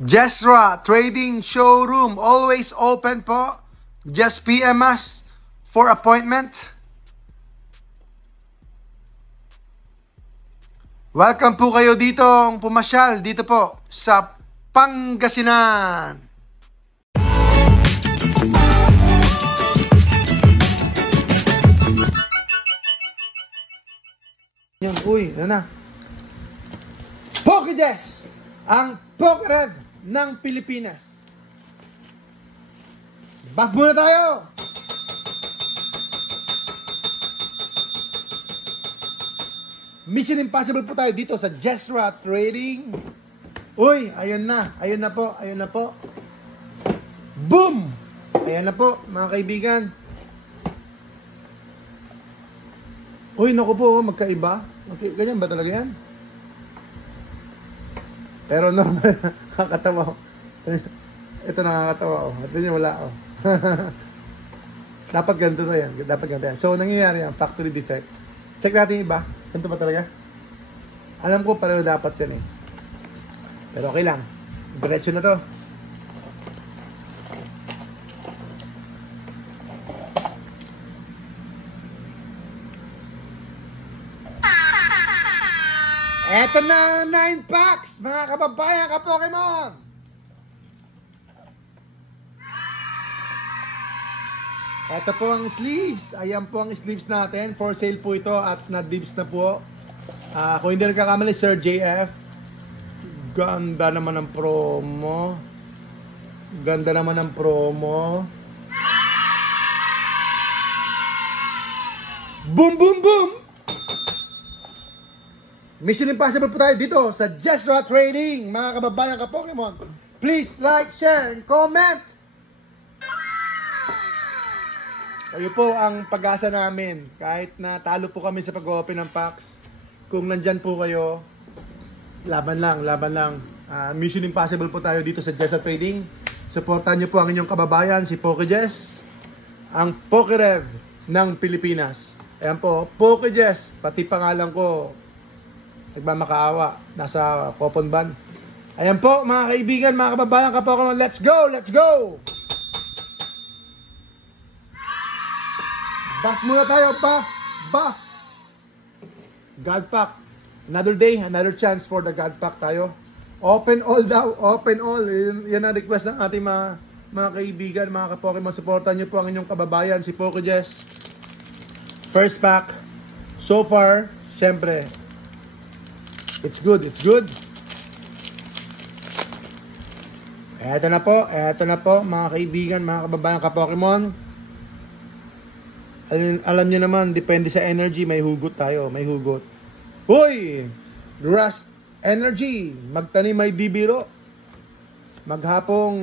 Jesra Trading Showroom, always open po. Just PM us for appointment. Welcome po kayo dito pumasyal dito po sa Pangasinan. Yan, uy, na. Pokedex, ang Pokerev ng Pilipinas. Buff muna tayo! Mission Impossible po tayo dito sa Jesra Trading. Uy, ayun na po. Boom! Ayan na po, mga kaibigan. Uy, naku po, magkaiba. Okay, ganyan ba talaga yan? Pero normal, nakakatawa. Ito nakakatawa. Ito niya wala. Dapat ganito na yan. So, nangyayari yan, factory defect. Check natin iba. Ganito ba talaga? Alam ko, pareho dapat yan eh. Pero okay lang. Diretso na to. Eto na, 9 packs, mga kababayan, ka-Pokemon! Eto po ang sleeves. Ayan po ang sleeves natin. For sale po ito at na-dibs na po. Kung hindi nagkakamali, Sir JF. Ganda naman ang promo. Boom, boom, boom! Mission Impossible po tayo dito sa Jesra Trading, mga kababayan ka-Pokemon. Please like, share, and comment. Kayo po ang pag-asa namin. Kahit na talo po kami sa pag-open ng packs, kung nandyan po kayo, laban lang. Mission Impossible po tayo dito sa Jesra Trading. Supportan niyo po ang inyong kababayan, si Pokejess, ang Pokerev ng Pilipinas. Ayan po, Pokejess, pati pangalan ko, nagmamakaawa, nasa Popon Ban. Ayan po, mga kaibigan, mga kababayan, ka-Pokemon, let's go! Buff muna tayo, buff! God Pack. Another day, another chance for the God Pack tayo. Open all daw, open all. Yan ang request ng ating mga kaibigan, mga ka-Pokemon. Supportan nyo po ang inyong kababayan, si Pokejess. First pack. So far, syempre, it's good. Eto na po, mga kaibigan, mga kababayan, ka-Pokemon. Alam nyo naman, depende sa energy, may hugot tayo, Uy! Rust Energy, magtanim may bibiro. Maghapong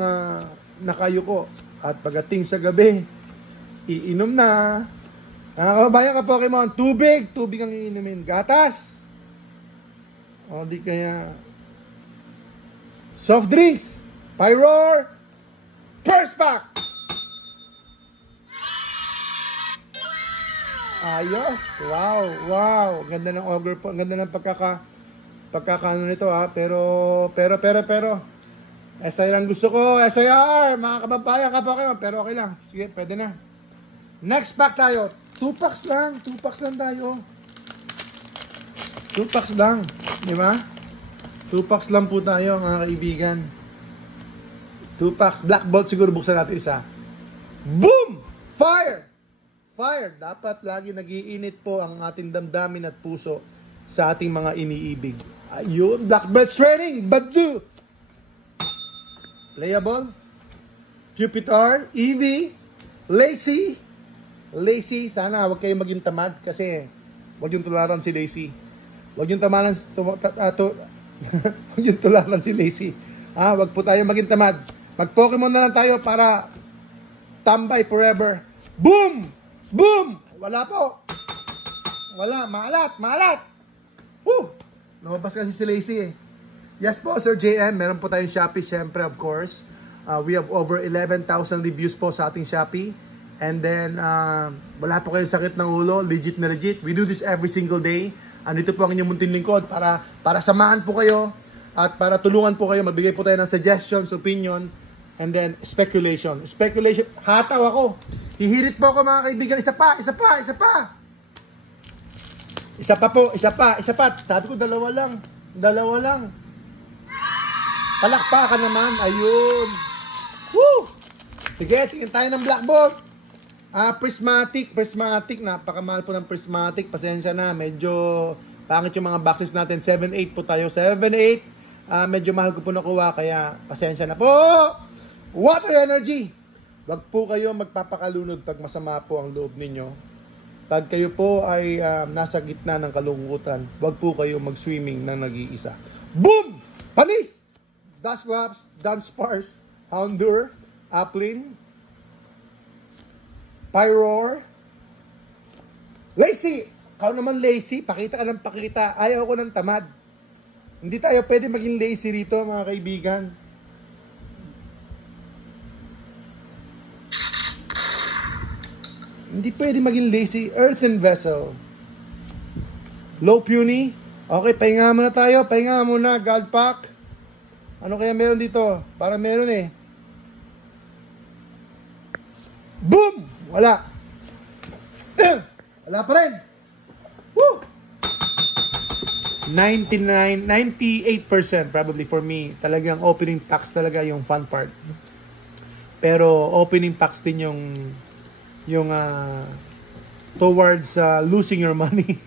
nakayuko. At pagdating sa gabi, iinom na. Mga kababayan, ka-Pokemon, tubig ang iinumin. Gatas! O di kaya soft drinks, Pyroar, first pack. Ayos, wow, ganda ng auger po, ganda ng pagkakaano nito pero SIR ang gusto ko, SIR, mga kababayan, ka-Pokemon, pero okay lang, sige, pwede na. Next pack tayo, 2 packs lang tayo. 2 packs lang, di ba? 2 packs lang po tayo, mga kaibigan. 2 packs, Black Bolt siguro buksan natin isa. Boom! Fire! Dapat lagi nag-iinit po ang ating damdamin at puso sa ating mga iniibig. Ayun, Blackbird Training, Badoo! Playable, Pupitar, Eevee, Lacy, sana huwag kayong maging tamad kasi huwag yung tularan si Lacy. Huwag yung tularan si Lacy. Huwag po tayo maging tamad. Mag-Pokemon na lang tayo para tambay forever. Boom! Wala po. Wala, maalat. Woo! Lumabas kasi si Lacy eh. Yes po, Sir JM, meron po tayong Shopee, syempre, of course. We have over 11,000 reviews po sa ating Shopee. And then, wala po kayong sakit ng ulo, legit na legit. We do this every single day. Andito po ang inyong munting lingkod para samahan po kayo At para tulungan po kayo, magbigay po tayo ng suggestions, opinion, and then speculation. Speculation, hataw ako. Hihirit po ako mga kaibigan. Isa pa. Isa pa. Sabi ko, dalawa lang. Palakpakan naman. Ayun. Woo! Sige, tingin tayo ng blackboard. Prismatic. Napakamahal po ng prismatic. Pasensya na. Medyo pangit yung mga boxes natin. 7-8 po tayo. 7-8. Medyo mahal ko po nakuha. Kaya pasensya na po. Water energy. Wag po kayo magpapakalunod pag masama po ang loob ninyo. Pag kayo po ay nasa gitna ng kalungkutan, wag po kayo mag-swimming na nag-iisa. Boom! Panis! Dusclops, Dunsparce, Houndour, Applin, Pyroar, Lacy! Kau naman lazy, pakita ka ng pakita. Ayaw ko ng tamad. Hindi tayo pwede maging lazy rito, mga kaibigan. Hindi pwede maging lazy. Earthen Vessel. Low puny. Okay, pahinga muna tayo. Pahinga muna. God Pack. Ano kaya meron dito? Para meron eh. Boom! Wala. Wala pa rin. Woo! 98% probably for me. Talagang opening packs talaga yung fun part. Pero opening packs din yung towards losing your money.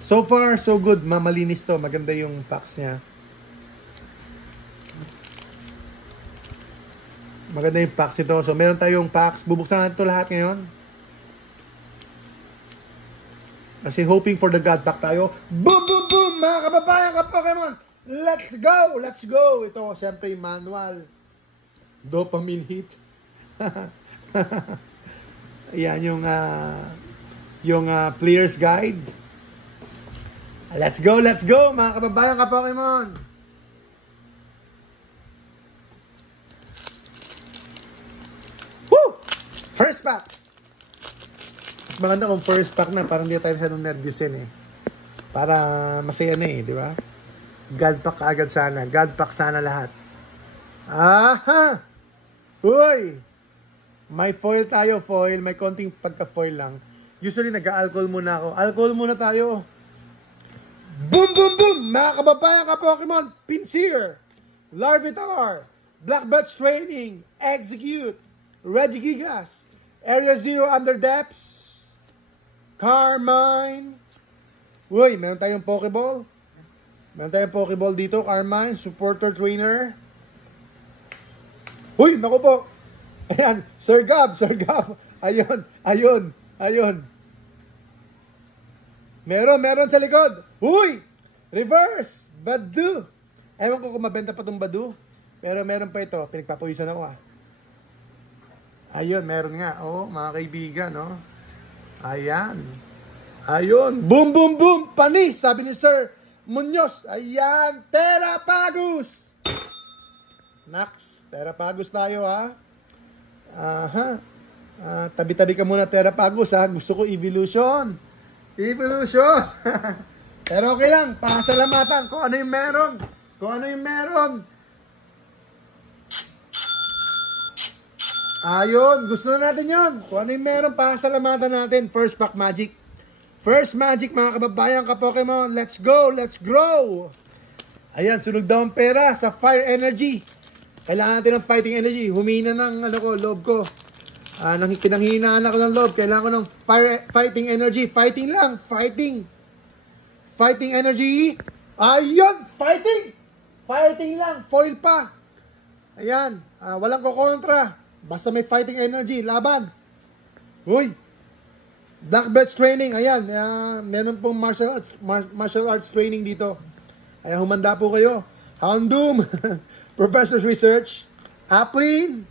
So far, so good. Malinis to. Maganda yung packs niya. Maganda yung packs ito. So, meron tayong packs. Bubuksan natin ito lahat ngayon. Kasi hoping for the God Pack tayo. Boom, boom, boom! Mga kababayan ka Pokemon! Let's go! Let's go! Ito, syempre, yung manual. Dopamine hit. Ayan yung player's guide. Let's go, mga kababayan ka Pokemon. Woo! First pack. Mas maganda kung first pack na, parang hindi tayo masyadong nervyusin eh. Para masaya na eh, di ba? God pack agad sana. God pack sana lahat. Aha! Uy! May foil tayo, foil. May konting pagka-foil lang. Usually, nag-alcohol muna ako. Alcohol muna tayo. Boom, boom, boom! Mga kababayan ka Pokemon, Pinsir, Larvitar, Blackbutt's Training, Execute, Regigigas, Area Zero Under Depths, Carmine. Uy, meron tayong Pokeball. Meron tayong Pokeball dito, Carmine, Supporter Trainer. Uy, naku po. Ayan, Sir Gab. Ayun. Meron sa likod. Uy! Reverse! Badu! Ewan ko kung mabenta pa itong Badu. Pero meron pa ito. Pinagpapawisan ako Ayun, meron nga. Mga kaibigan, Ayan. Boom, boom, boom! Panis! Sabi ni Sir Munoz. Ayan! Terrapagus! Nax, Terrapagus tayo, Aha. Tabi-tabi ka muna, Terrapagus, Gusto ko Evolution. Pero okay lang, pasalamatan kung ano yung meron. Ayun, gusto na natin yun. Kung ano yung meron, pasalamatan natin. First pack magic. First magic, mga kababayan ka Pokemon. Let's go, let's grow. Ayan, sunog daw ang pera sa fire energy. Kailangan natin ng fighting energy. Humina ng loob ko. Pinanghihinaan ako ng loob. Kailangan ko ng fighting energy. Fighting lang. Fighting energy. Ayun! Fighting lang. Foil pa. Ayan. Walang kukontra. Basta may fighting energy. Laban. Uy! Blackbutt's Training. Ayan. Meron pong martial arts training dito. Ayan, humanda po kayo. Houndoom. Professor's Research. Applin.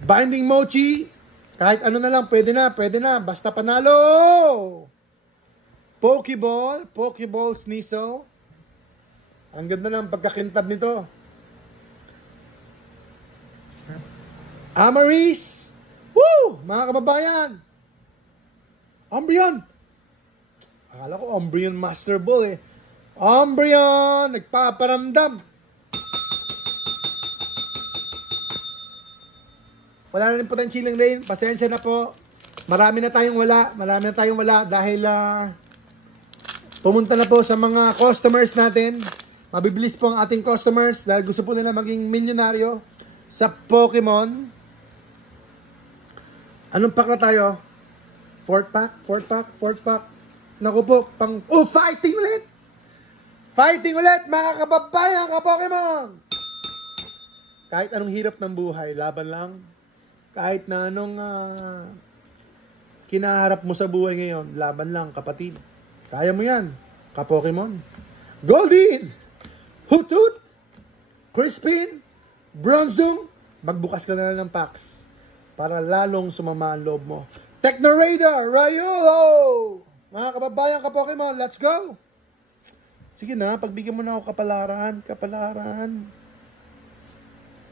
Binding Mochi. Kahit ano na lang, pwede na. Basta panalo. Pokeball Sneasel. Ang ganda ng pagkakintab nito. Amaris. Woo! Mga kababayan. Umbreon. Akala ko Umbreon Master Ball Umbreon, nagpaparamdam. Wala na rin po tayong chilling rain. Pasensya na po. Marami na tayong wala dahil pumunta na po sa mga customers natin. Mabibilis po ang ating customers dahil gusto po nila maging milyonaryo sa Pokemon. Anong pack na tayo? Fourth pack. Naku po, fighting ulit! Fighting ulit, mga kababayan ka-Pokemon! Kahit anong hirap ng buhay, laban lang. Kahit na anong kinaharap mo sa buhay ngayon, laban lang, kapatid. Kaya mo yan, ka-Pokemon. Goldeen! Hoot-hoot! Crispin! Bronzong! Magbukas ka na lang ng packs para lalong sumama ang loob mo. Techno Raider! Rayulo! Mga kababayan ka-Pokemon, let's go! Sige na, pagbigyan mo na ako kapalaran.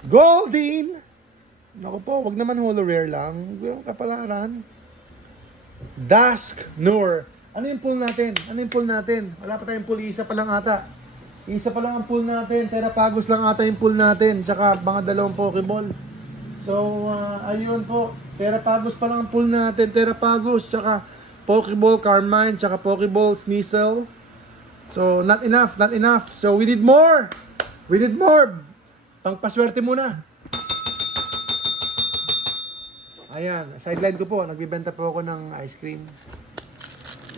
Goldeen! Naku po, wag naman holo rare lang. Kapalaran. Dusk Noor. Ano yung pull natin? Wala pa tayong pull. Isa pa lang ata. Isa pa lang ang pull natin. Terapagos lang ata yung pull natin. Tsaka mga dalawang Pokeball. So, ayun po. Terapagos pa lang ang pull natin. Terapagos. Tsaka Pokeball Carmine. Tsaka Pokeball Sneasel. So, not enough. So, we need more. Pangpaswerte muna. Ayan, sideline ko po. Nagbibenta po ako ng ice cream.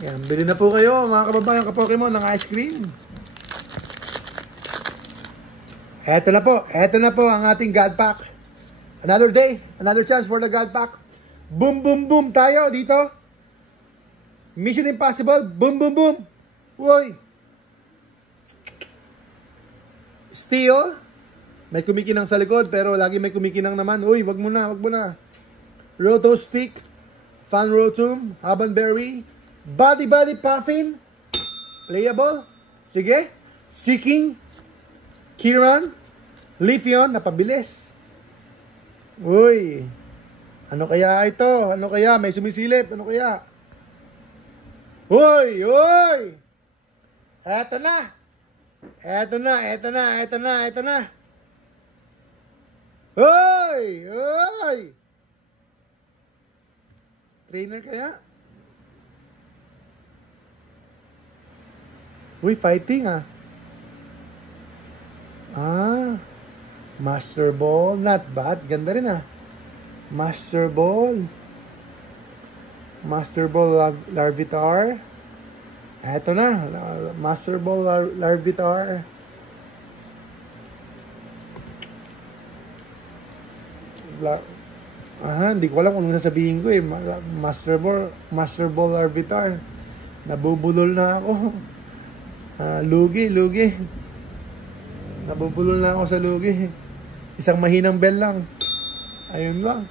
Ayan, bili na po kayo mga kababayan ka-Pokemon ng ice cream. Eto na po ang ating God Pack. Another day, another chance for the God Pack. Boom, boom, boom tayo dito. Mission Impossible. Boom, boom, boom. Uy. Steel. May kumikinang sa likod pero lagi may kumikinang naman. Uy, wag mo na. Roto Stick, Fan Rotom, Habanberry, Body Puffin, Playable, sige, Seeking, Kiran, Leafeon, napabilis. Uy, ano kaya ito? May sumisilip, ano kaya? Uy! Eto na! Uy! Trainer kaya? Uy, fighting Master Ball. Not bad. Ganda rin Master Ball. Larvitar. Eto na. Master Ball Larvitar. Hindi ko alam kung anong sasabihin ko Master Ball Larvitar. Nabubulol na ako. Lugi. Nabubulol na ako sa lugi. Isang mahinang bell lang. Ayun lang.